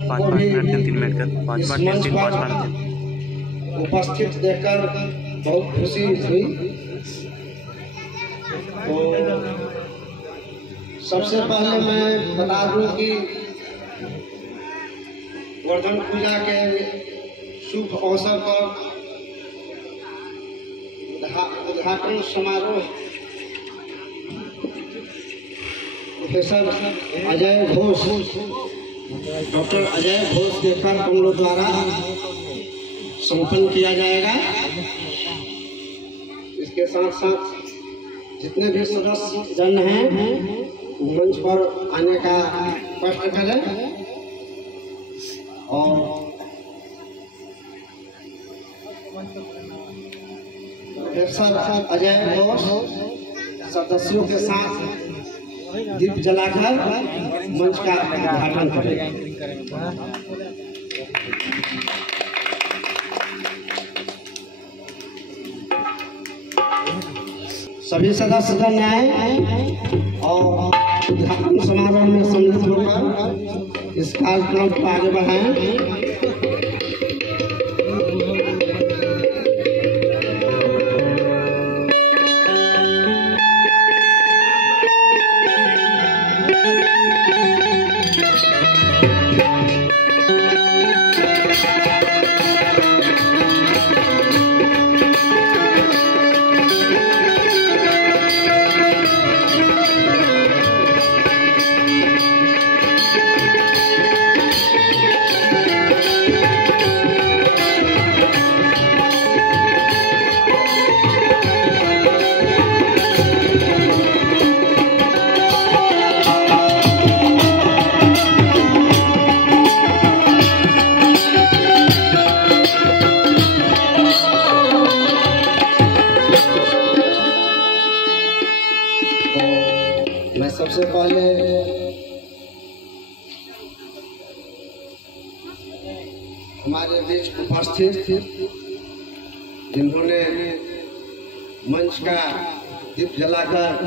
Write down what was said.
5 minute 3 minute कर 5 minute 5 minute उपस्थित देखकर बहुत खुशी हुई। तो सबसे पहले मैं बता दूं कि गोवर्धन पूजा के शुभ अवसर पर उद्घाटन समारोह प्रोफेसर अजय घोष, डॉक्टर अजय घोष के कर कमलों द्वारा संपन्न किया जाएगा। इसके साथ साथ जितने भी सदस्य जन हैं मंच पर आने का कष्ट करें और प्रोफेसर अजय घोष सदस्यों के साथ दीप जलाकर मंच का उद्घाटन करेगा। सभी सदस्यगण आए और उद्घाटन समारोह में सम्मिलित होकर इस कार्यक्रम को आगे बढ़ाएं। मैं सबसे पहले हमारे बीच उपस्थित जिन्होंने मंच का दीप जलाकर